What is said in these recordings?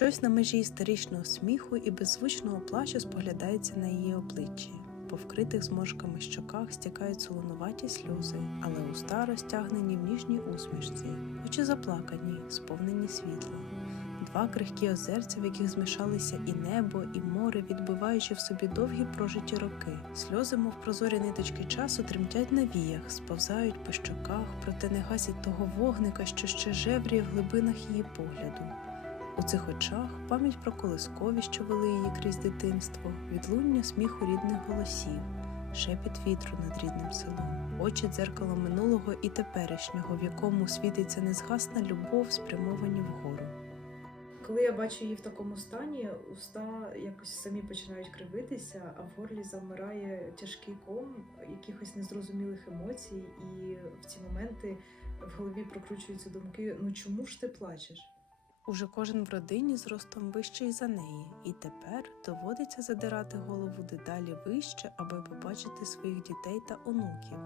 Щось на межі істеричного сміху і беззвучного плачу споглядається на її обличчі. По вкритих зморшками щоках стікають солонуваті сльози, але уста розтягнені в ніжній усмішці, очі заплакані, сповнені світла. Два крихкі озерця, в яких змішалися і небо, і море, відбиваючи в собі довгі прожиті роки. Сльози, мов прозорі ниточки часу, тремтять на віях, сповзають по щоках, проте не гасять того вогника, що ще жевріє в глибинах її погляду. У цих очах пам'ять про колискові, що вели її крізь дитинство, відлуння сміху рідних голосів, шепіт вітру над рідним селом, очі дзеркало минулого і теперішнього, в якому світиться незгасна любов, спрямовані вгору. Коли я бачу її в такому стані, уста якось самі починають кривитися, а в горлі завмирає тяжкий ком якихось незрозумілих емоцій, і в ці моменти в голові прокручуються думки: ну чому ж ти плачеш? Уже кожен в родині зростом вищий за неї, і тепер доводиться задирати голову дедалі вище, аби побачити своїх дітей та онуків.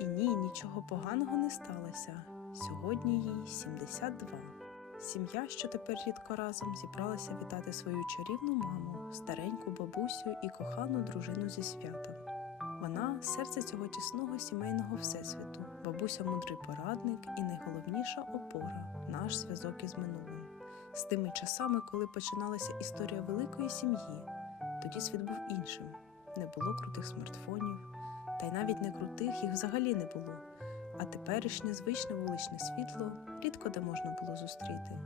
І ні, нічого поганого не сталося. Сьогодні їй 72. Сім'я, що тепер рідко разом, зібралася вітати свою чарівну маму, стареньку бабусю і кохану дружину зі святом. Вона серце цього тісного сімейного всесвіту, бабуся мудрий порадник і найголовніша опора наш зв'язок із минулим. З тими часами, коли починалася історія великої сім'ї, тоді світ був іншим. Не було крутих смартфонів, та й навіть не крутих їх взагалі не було. А теперішнє звичне вуличне світло рідко де можна було зустріти.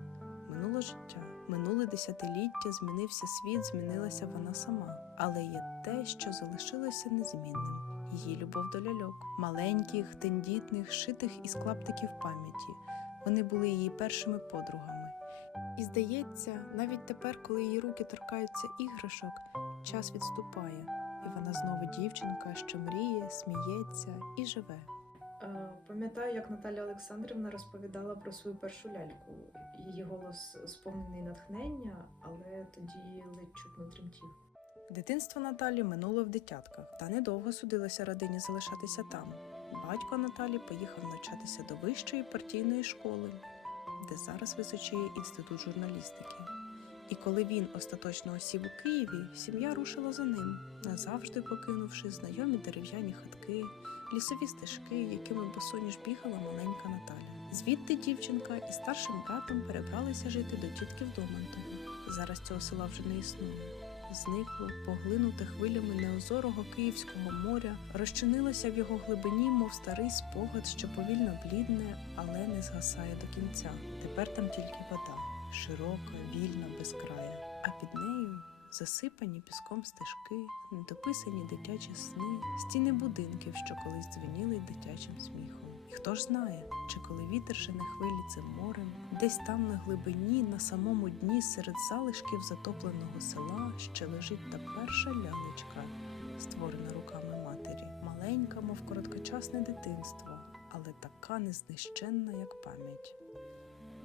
Минуло життя, минуле десятиліття, змінився світ, змінилася вона сама. Але є те, що залишилося незмінним. Її любов до ляльок, маленьких, тендітних, шитих із клаптиків пам'яті. Вони були її першими подругами. І здається, навіть тепер, коли її руки торкаються іграшок, час відступає, і вона знову дівчинка, що мріє, сміється і живе. Е, Пам'ятаю, як Наталя Олександрівна розповідала про свою першу ляльку. Її голос сповнений натхнення, але тоді ледь чутно тремтів. Дитинство Наталі минуло в дитятках, та недовго судилося родині залишатися там. Батько Наталі поїхав навчатися до вищої партійної школи, де зараз височіє інститут журналістики. І коли він остаточно осів у Києві, сім'я рушила за ним, назавжди покинувши знайомі дерев'яні хатки, лісові стежки, якими босоніж бігала маленька Наталя. Звідти дівчинка із старшим братом перебралися жити до тітки в Домантові. Зараз цього села вже не існує. Зникло, поглинуте хвилями неозорого Київського моря, розчинилося в його глибині, мов старий спогад, що повільно блідне, але не згасає до кінця. Тепер там тільки вода, широка, вільна, безкрая, а під нею засипані піском стежки, недописані дитячі сни, стіни будинків, що колись дзвеніли дитячим сміхом. І хто ж знає, чи коли вітер жене хвилі цим морем, десь там на глибині, на самому дні, серед залишків затопленого села, ще лежить та перша лялечка, створена руками матері, маленька, мов короткочасне дитинство, але така незнищенна, як пам'ять.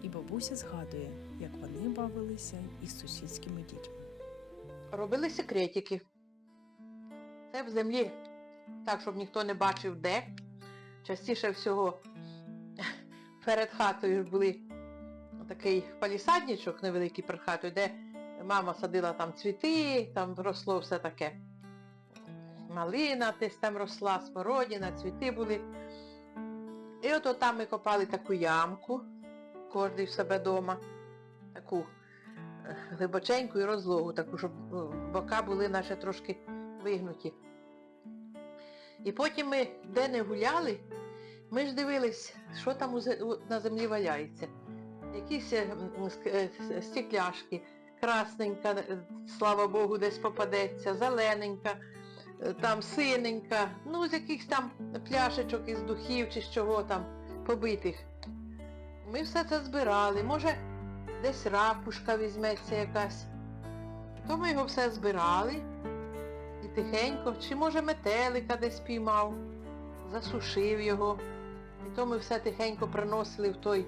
І бабуся згадує, як вони бавилися із сусідськими дітьми. робили секретики. Це в землі, так, щоб ніхто не бачив де. Частіше всього перед хатою були такий палісадничок невеликий перед хатою, де мама садила там цвіти, там росло все таке. Малина десь там росла, смородина, цвіти були. І от там ми копали таку ямку, кожний в себе вдома, таку е, глибоченьку і розлогу, таку, щоб е, бока були наче трошки вигнуті. І потім ми де не гуляли, ми ж дивились, що там на землі валяється. Якісь е, е, с- стекляшки, красненька, е, слава Богу, десь попадеться, зелененька, е, там синенька, ну з якихось там пляшечок із духів чи з чого там побитих. Ми все це збирали. Може, десь ракушка візьметься якась. То ми його все збирали і тихенько, чи може метелика десь піймав, засушив його. І то ми все тихенько приносили в той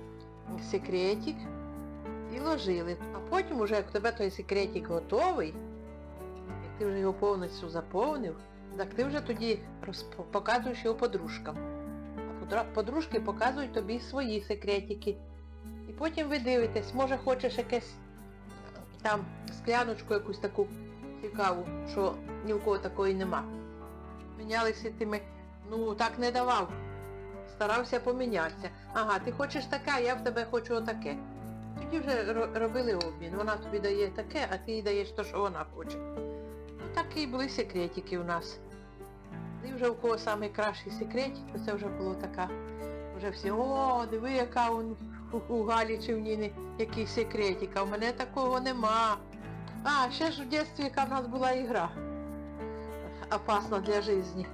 секретик і ложили. А потім, уже, як у тебе той секретик готовий, як ти вже його повністю заповнив, так ти вже тоді показуєш його подружкам. А подружки показують тобі свої секретики. І потім ви дивитесь, може хочеш якесь там скляночку якусь таку цікаву, що ні в кого такої нема. Мінялися тими, ну так не давав. Старався помінятися. Ага, ти хочеш таке, я в тебе хочу отаке. Тоді вже робили обмін. Вона тобі дає таке, а ти їй даєш те, що вона хоче. Ну такі були секретики у нас. І вже у кого найкращий секретик, то це вже було така. Вже всі, о, диви, яка у, у Галі чи в Ніни який секретик, а в мене такого нема. А, ще ж в дитинстві яка в нас була ігра. Опасна для житті.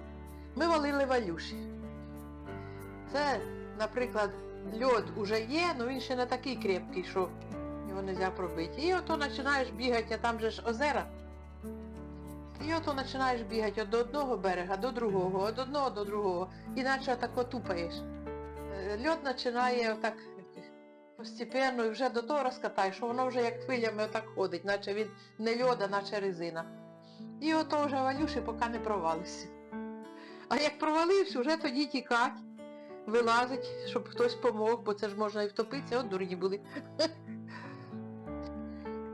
Ми валили валюші. Це, наприклад, льод уже є, але він ще не такий крепкий, що його не можна пробити. І ото починаєш бігати, а там же ж озера. І ото починаєш бігати від одного берега до другого, від одного до другого. Іначе отако тупаєш. Е, Льод починає отак постепенно і вже до того розкатаєш, що воно вже як хвилями отак ходить, наче він не льод, а наче резина. І ото вже валюші, поки не провалився. А як провалився, вже тоді тікать, вилазить, щоб хтось помог, бо це ж можна і втопитися, от дурні були.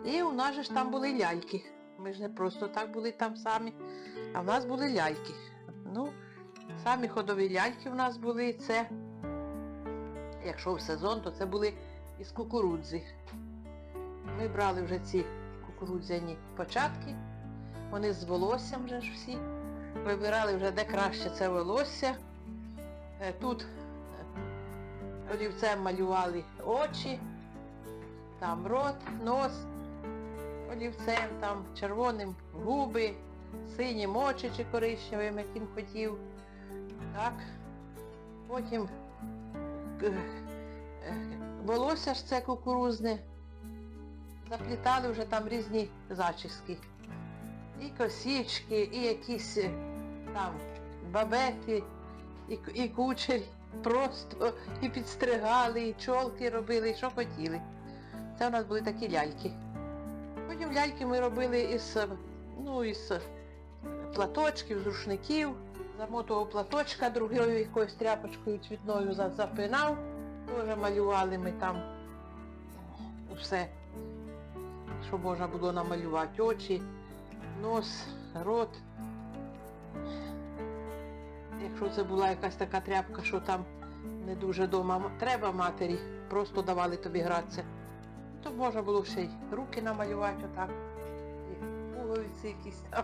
І у нас же ж там були ляльки. Ми ж не просто так були там самі, а в нас були ляльки. Ну, самі ходові ляльки в нас були, це, якщо в сезон, то це були із кукурудзи. Ми брали вже ці кукурудзяні початки, вони з волоссям вже ж всі. Вибирали вже де краще це волосся. Е, Тут олівцем малювали очі, там рот, нос, олівцем, там червоним губи, синім очі чи коричневим, яким хотів. Так. Потім е, е, волосся ж це кукурузне. Заплітали вже там різні зачіски. І косічки, і якісь е, там бабети, і, і кучері просто, і підстригали, і чолки робили, і що хотіли. Це у нас були такі ляльки. Потім ляльки ми робили із, ну, із платочків, з рушників. Замотував платочка, другою якоюсь тряпочкою цвітною запинав. Теж малювали ми там все, що можна було намалювати. Очі, нос, рот. Якщо це була якась така тряпка, що там не дуже дома треба матері, просто давали тобі гратися, то можна було ще й руки намалювати отак. І пуговиці якісь там.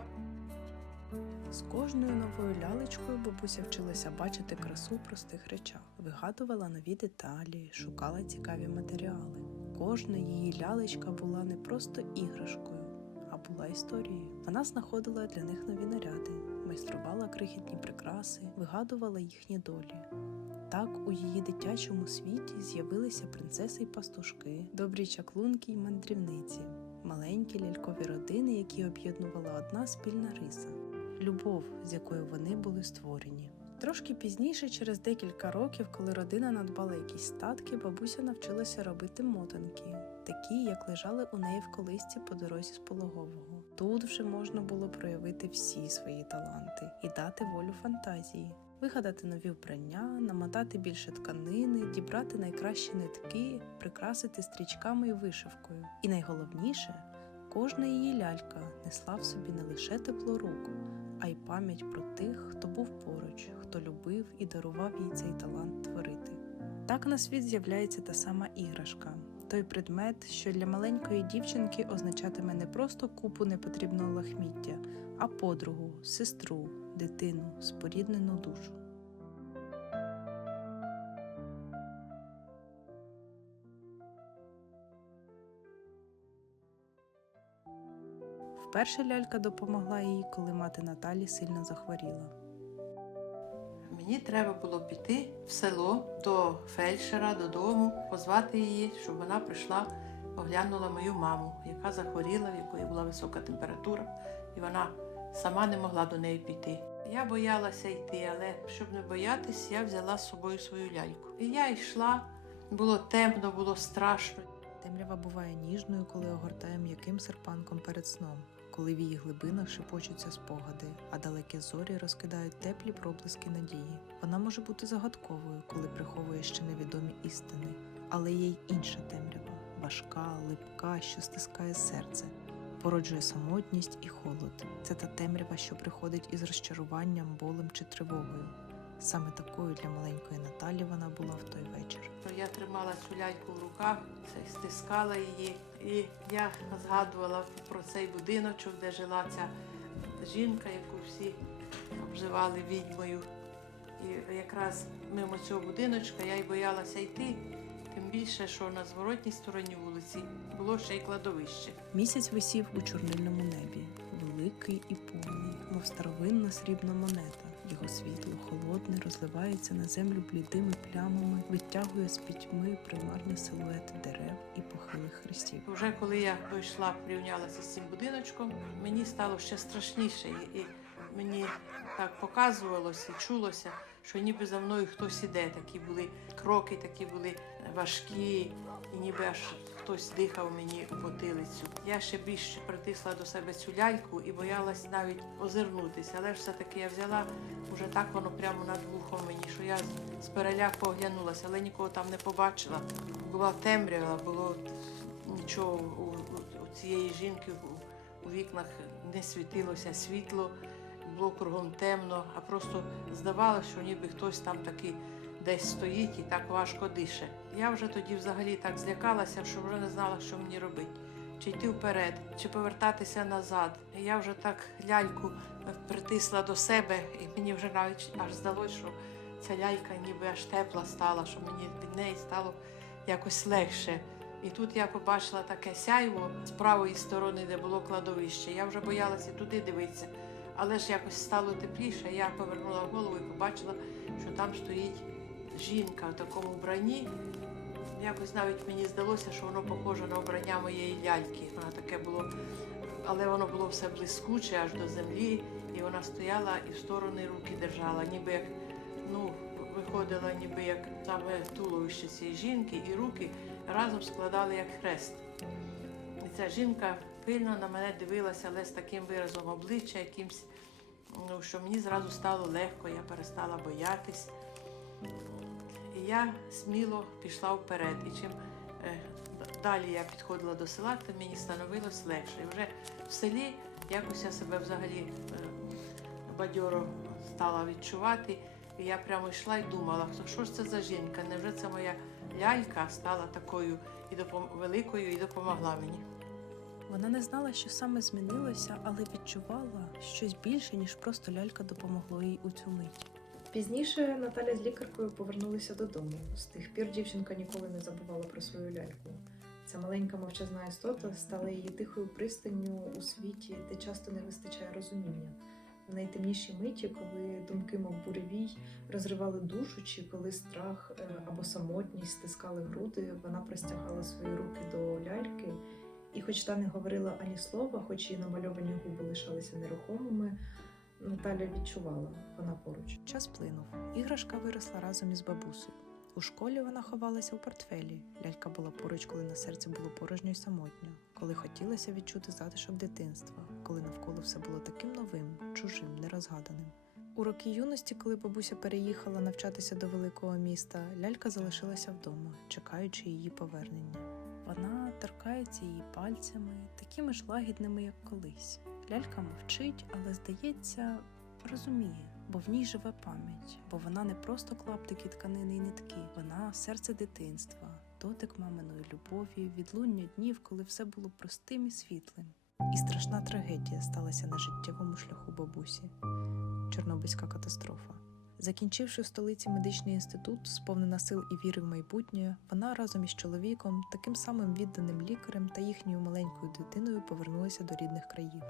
З кожною новою лялечкою бабуся вчилася бачити красу в простих речах, вигадувала нові деталі, шукала цікаві матеріали. Кожна її лялечка була не просто іграшкою, а була історією. Вона знаходила для них нові наряди, майструвала крихітні прикраси, вигадувала їхні долі. Так у її дитячому світі з'явилися принцеси й пастушки, добрі чаклунки й мандрівниці, маленькі лялькові родини, які об'єднувала одна спільна риса любов, з якою вони були створені. Трошки пізніше, через декілька років, коли родина надбала якісь статки, бабуся навчилася робити мотанки, такі, як лежали у неї в колисці по дорозі з пологового. Тут вже можна було проявити всі свої таланти і дати волю фантазії, вигадати нові вбрання, намотати більше тканини, дібрати найкращі нитки, прикрасити стрічками і вишивкою. І найголовніше, кожна її лялька несла в собі не лише тепло рук, а й пам'ять про тих, хто був поруч, хто любив і дарував їй цей талант творити. Так на світ з'являється та сама іграшка, той предмет, що для маленької дівчинки означатиме не просто купу непотрібного лахміття, а подругу, сестру, дитину, споріднену душу. Вперше лялька допомогла їй, коли мати Наталі сильно захворіла. Мені треба було піти в село до фельдшера, додому, позвати її, щоб вона прийшла, оглянула мою маму, яка захворіла, в якої була висока температура. І вона сама не могла до неї піти. Я боялася йти, але щоб не боятись, я взяла з собою свою ляльку. І я йшла, було темно, було страшно. Темрява буває ніжною, коли огортає м'яким серпанком перед сном, коли в її глибинах шепочуться спогади, а далекі зорі розкидають теплі проблиски надії. Вона може бути загадковою, коли приховує ще невідомі істини, але є й інша темрява важка, липка, що стискає серце, породжує самотність і холод. Це та темрява, що приходить із розчаруванням, болем чи тривогою. Саме такою для маленької Наталі вона була в той вечір. Я тримала цю ляльку в руках, стискала її. І я згадувала про цей будиночок, де жила ця жінка, яку всі обзивали відьмою. І якраз мимо цього будиночка я й боялася йти, тим більше, що на зворотній стороні вулиці було ще й кладовище. Місяць висів у чорнильному небі, великий і повний, мов старовинна срібна монета. Його світло холодне розливається на землю блідими плямами, витягує з пітьми примарні силуети дерев і похилих хрестів. Вже коли я дійшла, порівнялася з цим будиночком, мені стало ще страшніше, і, мені так показувалося і чулося, що ніби за мною хтось іде. Такі були кроки, такі були важкі, і ніби аж хтось дихав мені у потилицю. Я ще більше притисла до себе цю ляльку і боялась навіть озирнутися. Але ж все-таки я взяла уже так воно прямо над вухом мені, що я з переляку оглянулася, але нікого там не побачила. Була темрява, було нічого у, у, у цієї жінки у, у вікнах не світилося світло, було кругом темно, а просто здавалося, що ніби хтось там таки десь стоїть і так важко дише. Я вже тоді взагалі так злякалася, що вже не знала, що мені робити. Чи йти вперед, чи повертатися назад. Я вже так ляльку притисла до себе, і мені вже навіть аж здалося, що ця лялька ніби аж тепла стала, що мені від неї стало якось легше. І тут я побачила таке сяйво з правої сторони, де було кладовище. Я вже боялася туди дивитися, але ж якось стало тепліше. Я повернула голову і побачила, що там стоїть жінка в такому вбранні. Якось навіть мені здалося, що воно похоже на обрання моєї ляльки. Воно таке було, але воно було все блискуче аж до землі, і вона стояла і в сторони руки держала, ніби як ну, виходила, ніби як саме туловище цієї жінки, і руки разом складали як хрест. І ця жінка пильно на мене дивилася, але з таким виразом обличчя, якимсь, ну, що мені зразу стало легко, я перестала боятись. Я сміло пішла вперед. І чим е, далі я підходила до села, тим мені становилось легше. І вже в селі якось я себе взагалі е, бадьоро стала відчувати. І я прямо йшла і думала, що ж це за жінка? Невже це моя лялька стала такою і допом... великою і допомогла мені? Вона не знала, що саме змінилося, але відчувала щось більше, ніж просто лялька допомогло їй у цю мить. Пізніше Наталя з лікаркою повернулися додому. З тих пір дівчинка ніколи не забувала про свою ляльку. Ця маленька мовчазна істота стала її тихою пристанню у світі, де часто не вистачає розуміння. В найтемніші миті, коли думки, мов буревій, розривали душу, чи коли страх е, або самотність стискали груди, вона простягала свої руки до ляльки, і, хоч та не говорила ані слова, хоч її намальовані губи лишалися нерухомими, Наталя відчувала, вона поруч. Час плинув. Іграшка виросла разом із бабусею. У школі вона ховалася у портфелі. Лялька була поруч, коли на серці було порожньо й самотньо, коли хотілося відчути затишок дитинства, коли навколо все було таким новим, чужим, нерозгаданим. У роки юності, коли бабуся переїхала навчатися до великого міста, лялька залишилася вдома, чекаючи її повернення. Вона торкається її пальцями, такими ж лагідними, як колись. Лялька мовчить, але здається, розуміє, бо в ній живе пам'ять, бо вона не просто клаптики тканини й нитки, вона серце дитинства, дотик маминої любові, відлуння днів, коли все було простим і світлим. І страшна трагедія сталася на життєвому шляху бабусі Чорнобильська катастрофа. Закінчивши в столиці медичний інститут, сповнена сил і віри в майбутнє, вона разом із чоловіком, таким самим відданим лікарем та їхньою маленькою дитиною повернулася до рідних країв.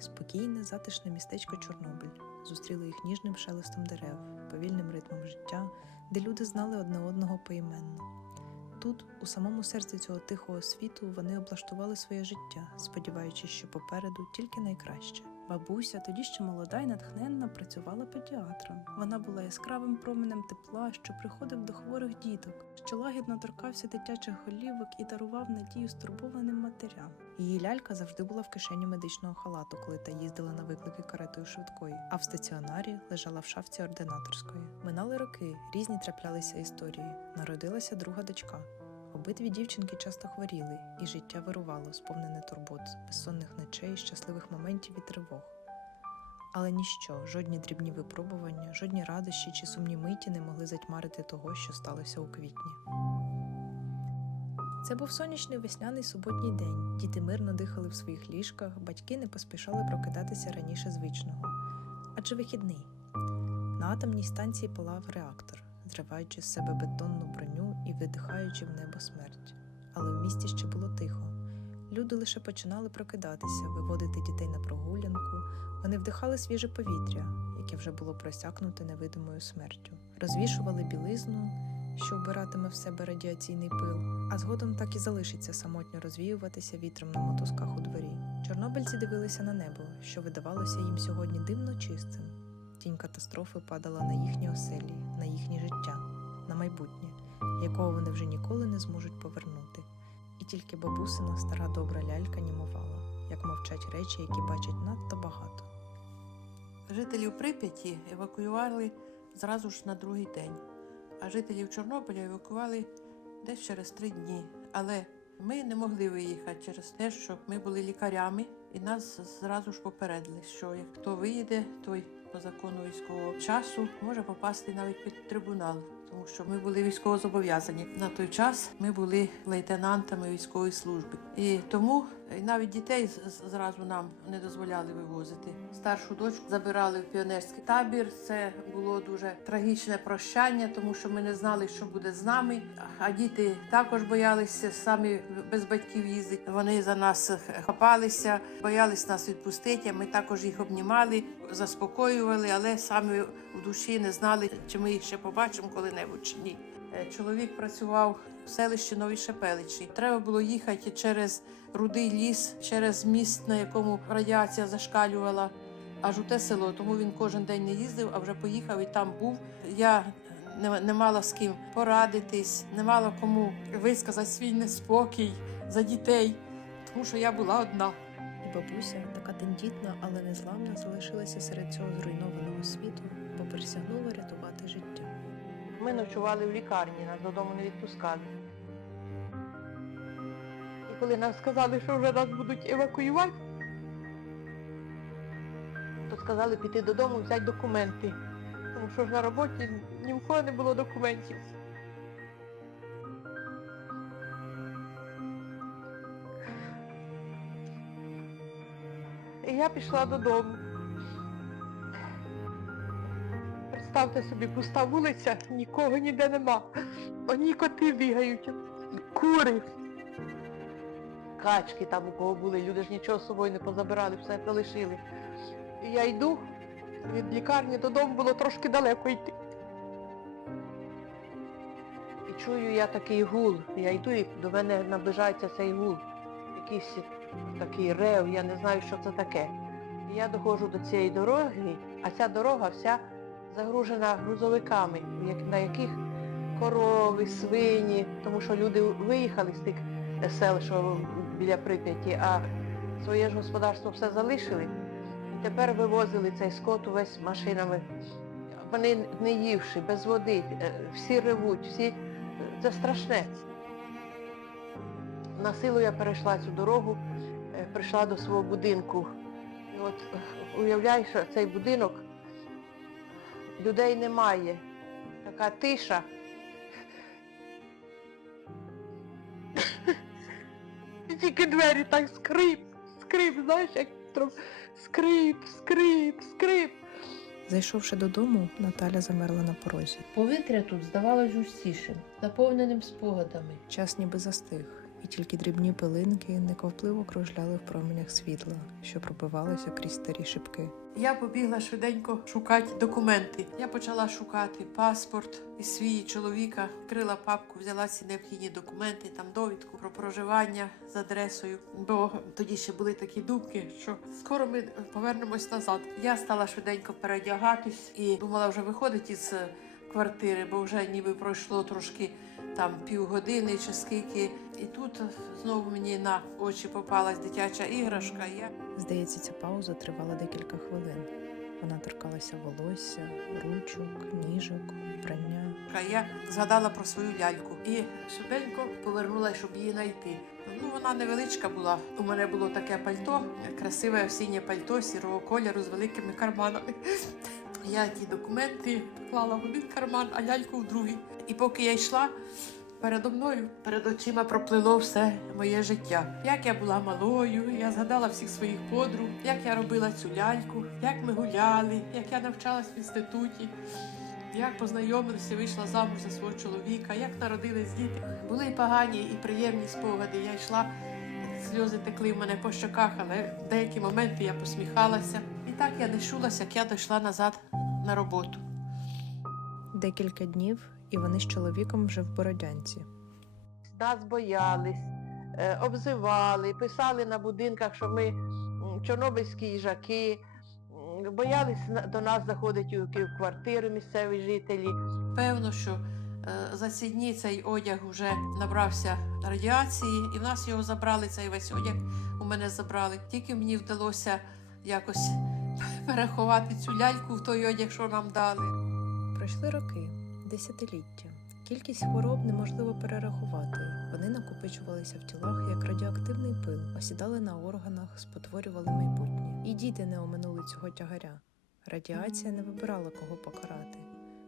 Спокійне, затишне містечко Чорнобиль зустріло їх ніжним шелестом дерев, повільним ритмом життя, де люди знали одне одного поіменно. Тут, у самому серці цього тихого світу, вони облаштували своє життя, сподіваючись, що попереду тільки найкраще. Бабуся, тоді ще молода й натхненна, працювала педіатром. Вона була яскравим променем тепла, що приходив до хворих діток, що лагідно торкався дитячих голівок і дарував надію стурбованим матерям. Її лялька завжди була в кишені медичного халату, коли та їздила на виклики каретою швидкої, а в стаціонарі лежала в шафці ординаторської. Минали роки, різні траплялися історії. Народилася друга дочка. Обидві дівчинки часто хворіли, і життя вирувало, сповнене турбот, безсонних ночей, щасливих моментів і тривог. Але ніщо, жодні дрібні випробування, жодні радощі чи сумні миті не могли затьмарити того, що сталося у квітні. Це був сонячний весняний суботній день. Діти мирно дихали в своїх ліжках, батьки не поспішали прокидатися раніше звичного. Адже вихідний. На атомній станції палав реактор, зриваючи з себе бетонну броню і видихаючи в небо смерть. Але в місті ще було тихо. Люди лише починали прокидатися, виводити дітей на прогулянку. Вони вдихали свіже повітря, яке вже було просякнуте невидимою смертю, розвішували білизну, що вбиратиме в себе радіаційний пил, а згодом так і залишиться самотньо розвіюватися вітром на мотузках у дворі. Чорнобильці дивилися на небо, що видавалося їм сьогодні дивно чистим. Тінь катастрофи падала на їхні оселі, на їхнє життя, на майбутнє, якого вони вже ніколи не зможуть повернути. І тільки бабусина стара добра лялька німувала, як мовчать речі, які бачать надто багато. Жителів Прип'яті евакуювали зразу ж на другий день, а жителів Чорнобиля евакуювали десь через три дні. Але ми не могли виїхати через те, що ми були лікарями, і нас зразу ж попередили, що як хто виїде, той по закону військового часу може попасти навіть під трибунал. Тому що ми були військовозобов'язані. На той час ми були лейтенантами військової служби. І тому е, навіть дітей зразу нам не дозволяли вивозити. Старшу дочку забирали в піонерський табір. Це було дуже трагічне прощання, тому що ми не знали, що буде з нами. А діти також боялися самі без батьків їздити. Вони за нас хапалися, боялись нас відпустити. Ми також їх обнімали, заспокоювали, але самі в душі не знали, чи ми їх ще побачимо коли-небудь чи ні. Е, Чоловік працював в селищі Нові Шепеличі. Треба було їхати через рудий ліс, через міст, на якому радіація зашкалювала, аж у те село. Тому він кожен день не їздив, а вже поїхав і там був. Я не, не мала з ким порадитись, не мала кому висказати свій неспокій за дітей, тому що я була одна. І бабуся, така тендітна, але незламна, залишилася серед цього зруйнованого світу, бо присягнула рятувати життя. Ми ночували в лікарні, нас додому не відпускали. Коли нам сказали, що вже нас будуть евакуювати, то сказали піти додому взяти документи. Тому що ж на роботі ні в кого не було документів. І я пішла додому. Представте собі, пуста вулиця, нікого ніде нема. Одні коти бігають, кури. Качки там у кого були, люди ж нічого з собою не позабирали, все залишили. І я йду, від лікарні додому було трошки далеко йти. І чую я такий гул. Я йду і до мене наближається цей гул. Якийсь такий рев, я не знаю, що це таке. І я доходжу до цієї дороги, а ця дорога вся загружена грузовиками, на яких корови, свині, тому що люди виїхали з тих сел, що біля Прип'яті, а своє ж господарство все залишили. І тепер вивозили цей скот увесь машинами. Вони не ївши, без води, е, всі ревуть, всі це страшне. На силу я перейшла цю дорогу, е, прийшла до свого будинку. І от е, уявляєш, що цей будинок людей немає. Така тиша. Тільки двері так скрип, скрип, знаєш, як скрип, скрип, скрип. Зайшовши додому, Наталя замерла на порозі. Повітря тут здавалось густішим, наповненим спогадами. Час ніби застиг, і тільки дрібні пилинки нековпливо кружляли в променях світла, що пробивалося крізь старі шибки. Я побігла швиденько шукати документи. Я почала шукати паспорт і свій чоловіка. Відкрила папку, взяла ці необхідні документи, там довідку про проживання з адресою. Бо тоді ще були такі думки, що скоро ми повернемось назад. Я стала швиденько переодягатись і думала вже виходити із квартири, бо вже ніби пройшло трошки там півгодини чи скільки. І тут знову мені на очі попалась дитяча іграшка. Я Здається, ця пауза тривала декілька хвилин. Вона торкалася волосся, ручок, ніжок, вбрання. А я згадала про свою ляльку і швиденько повернулася, щоб її знайти. Ну, вона невеличка була. У мене було таке пальто, красиве осіннє пальто сірого кольору з великими карманами. Я ті документи поклала в один карман, а ляльку в другий. І поки я йшла, передо мною, перед очима проплило все моє життя. Як я була малою, я згадала всіх своїх подруг, як я робила цю ляльку, як ми гуляли, як я навчалась в інституті. Як познайомилися, вийшла замуж за свого чоловіка, як народились діти. Були і погані, і приємні спогади. Я йшла, сльози текли в мене по щоках, але в деякі моменти я посміхалася. Так я не чулася, як я дійшла назад на роботу. Декілька днів, і вони з чоловіком вже в Бородянці. Нас боялись, е, обзивали, писали на будинках, що ми чорнобильські їжаки. Боялись на- до нас заходити в квартиру місцеві жителі. Певно, що е, за ці дні цей одяг вже набрався радіації, і в нас його забрали, цей весь одяг у мене забрали. Тільки мені вдалося якось переховати цю ляльку в той одяг, що нам дали. Пройшли роки, десятиліття. Кількість хвороб неможливо перерахувати. Вони накопичувалися в тілах як радіоактивний пил, осідали на органах, спотворювали майбутнє. І діти не оминули цього тягаря. Радіація не вибирала кого покарати.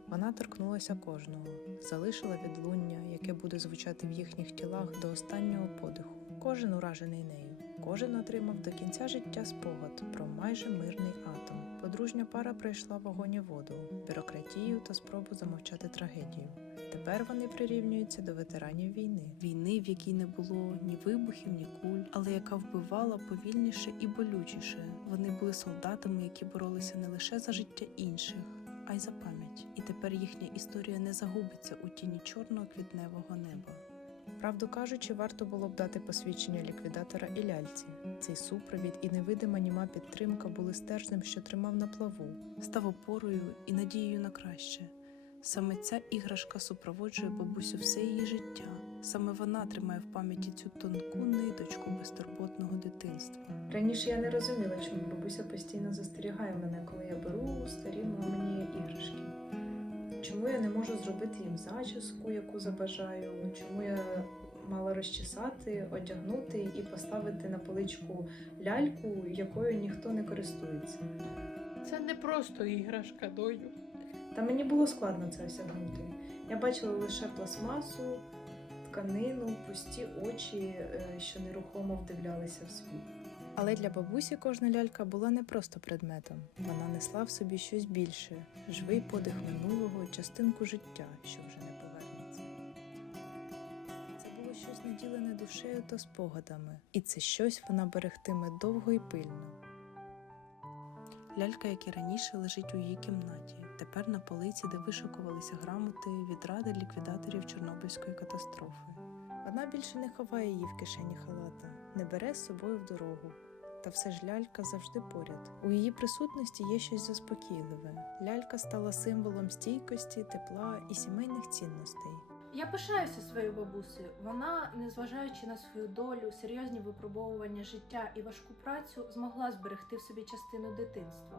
Вона торкнулася кожного, залишила відлуння, яке буде звучати в їхніх тілах до останнього подиху. Кожен уражений нею, кожен отримав до кінця життя спогад про майже мирний атом. Подружня пара пройшла вогонь і воду, бюрократію та спробу замовчати трагедію. Тепер вони прирівнюються до ветеранів війни, війни, в якій не було ні вибухів, ні куль, але яка вбивала повільніше і болючіше. Вони були солдатами, які боролися не лише за життя інших, а й за пам'ять. І тепер їхня історія не загубиться у тіні чорного квітневого неба. Правду кажучи, варто було б дати посвідчення ліквідатора і ляльці. Цей супровід і невидима німа підтримка були стержнем, що тримав на плаву, став опорою і надією на краще. Саме ця іграшка супроводжує бабусю все її життя. Саме вона тримає в пам'яті цю тонку ниточку безтурботного дитинства. Раніше я не розуміла, чому бабуся постійно застерігає мене, коли я беру старі мамині іграшки. Чому я не можу зробити їм зачіску, яку забажаю? Чому я мала розчесати, одягнути і поставити на поличку ляльку, якою ніхто не користується? Це не просто іграшка, доню. Та мені було складно це осягнути. Я бачила лише пластмасу, тканину, пусті очі, е, що нерухомо вдивлялися в світ. Але для бабусі кожна лялька була не просто предметом. Вона несла в собі щось більше, живий подих минулого, частинку життя, що вже не повернеться. Це було щось наділене душею та спогадами, і це щось вона берегтиме довго і пильно. Лялька, як і раніше, лежить у її кімнаті, тепер на полиці, де вишикувалися грамоти від ради ліквідаторів Чорнобильської катастрофи. Вона більше не ховає її в кишені халата, не бере з собою в дорогу. Та все ж лялька завжди поряд. У її присутності є щось заспокійливе. Лялька стала символом стійкості, тепла і сімейних цінностей. Я пишаюся своєю бабусею. Вона, незважаючи на свою долю, серйозні випробовування життя і важку працю, змогла зберегти в собі частину дитинства,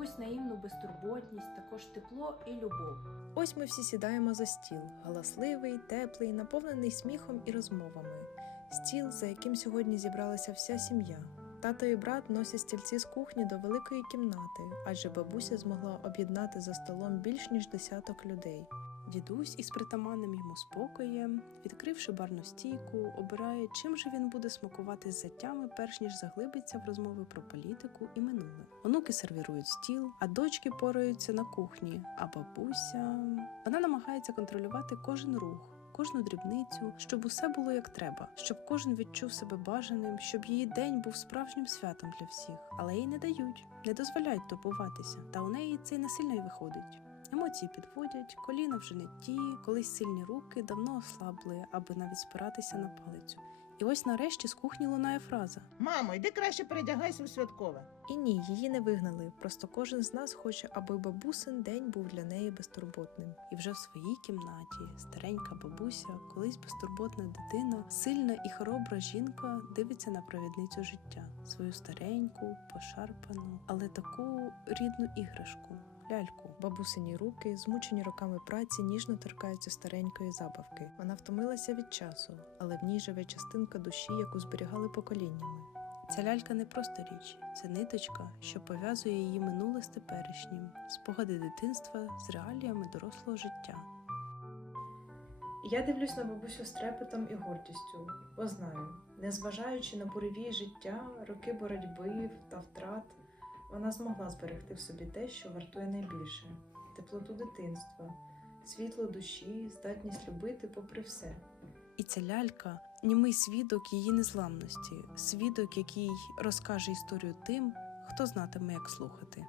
якусь наївну безтурботність, також тепло і любов. Ось ми всі сідаємо за стіл, галасливий, теплий, наповнений сміхом і розмовами. Стіл, за яким сьогодні зібралася вся сім'я. Тато і брат носять стільці з кухні до великої кімнати, адже бабуся змогла об'єднати за столом більш ніж десяток людей. Дідусь із притаманним йому спокоєм, відкривши барну стійку, обирає, чим же він буде смакувати з зятями, перш ніж заглибиться в розмови про політику і минуле. Онуки сервірують стіл, а дочки пораються на кухні. А бабуся вона намагається контролювати кожен рух, кожну дрібницю, щоб усе було як треба, щоб кожен відчув себе бажаним, щоб її день був справжнім святом для всіх. Але їй не дають, не дозволяють турбуватися. Та у неї це й не сильно й виходить. Емоції підводять, коліна вже не ті, колись сильні руки давно ослабли, аби навіть спиратися на палицю. І ось нарешті з кухні лунає фраза. Мамо, йди краще передягайся у святкове. І ні, її не вигнали. Просто кожен з нас хоче, аби бабусин день був для неї безтурботним. І вже в своїй кімнаті старенька бабуся, колись безтурботна дитина, сильна і хоробра жінка дивиться на провідницю життя, свою стареньку, пошарпану, але таку рідну іграшку. Ляльку, Бабусині руки, змучені роками праці, ніжно торкаються старенької забавки. Вона втомилася від часу, але в ній живе частинка душі, яку зберігали поколіннями. Ця лялька не просто річ, це ниточка, що пов'язує її минуле з теперішнім, спогади дитинства з реаліями дорослого життя. Я дивлюсь на бабусю з трепетом і гордістю, бо знаю, незважаючи на буреві життя, роки боротьби та втрат, вона змогла зберегти в собі те, що вартує найбільше теплоту дитинства, світло душі, здатність любити попри все. І ця лялька німий свідок її незламності, свідок, який розкаже історію тим, хто знатиме, як слухати.